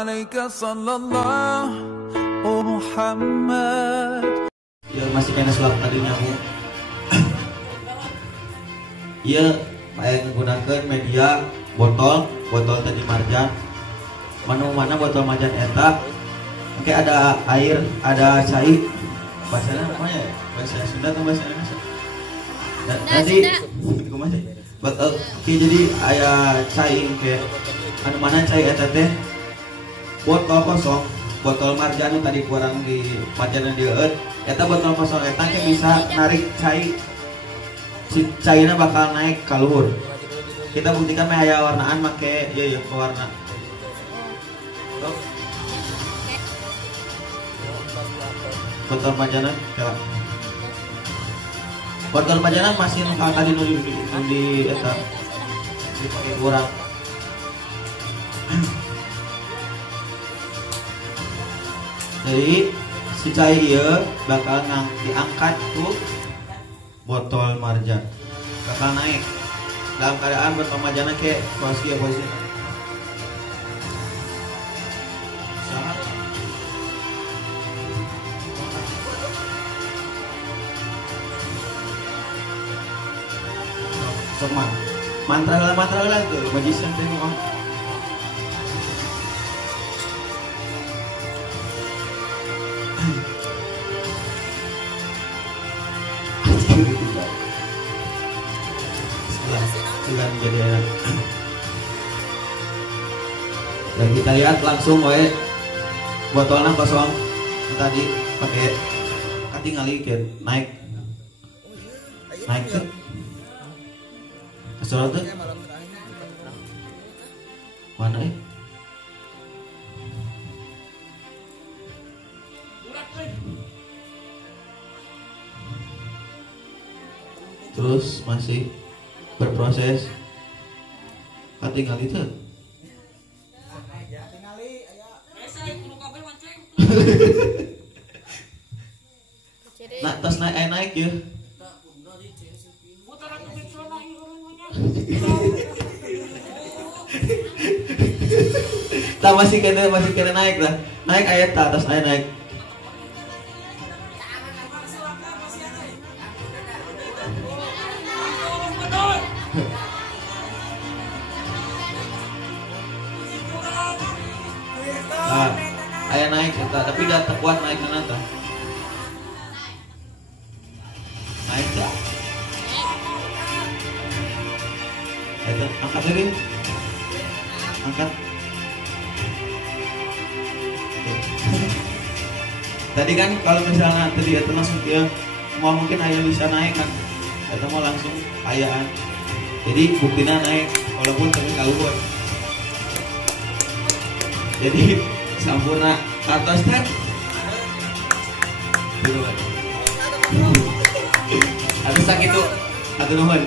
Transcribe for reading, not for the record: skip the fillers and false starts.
alaika sallallahu Muhammad. Ya masih kena sulap tadi nyamuk. Iya, kayak menggunakan media botol tadi marjan. Mana botol marjan eta. Oke, ada air, ada cai. Bahasanya apa ya? Bahasa Sunda atau bahasa Indonesia? Tadi oke, jadi aya cai kayak anu mana cai eta teh botol kosong, botol marjan tadi kurang di marjan dieueut. Eta botol kosong eta ke bisa narik cai. Si cairnya bakal naik ke luhur. Kita buktikan mah aya warnaan make ya warna. Botol pajanan coba. Botol pajanan masih nunggu tadi di eta dipakai kurang. Jadi si cair ieu bakal diangkat tuh botol marjan bakal naik dalam keadaan botol marjannya kayak posisi sama mantra lah tuh magician teh mah sudah menjadi enak. Dan kita lihat langsung botolnya kosong tadi pakai katingali naik tuh asal tuh mana terus masih berproses tinggal itu nah tas naik ya tak masih kena naik lah naik ayat atas naik ayah naik tapi gak kuat naik nanti naik gak itu angkat lagi angkat tadi kan kalau misalnya tadi itu langsung dia mau mungkin ayah bisa naik kan itu mau langsung ayaan jadi buktinya naik walaupun tapi keluar jadi sampurna atas teh aduh sakit tuh aduh nuhun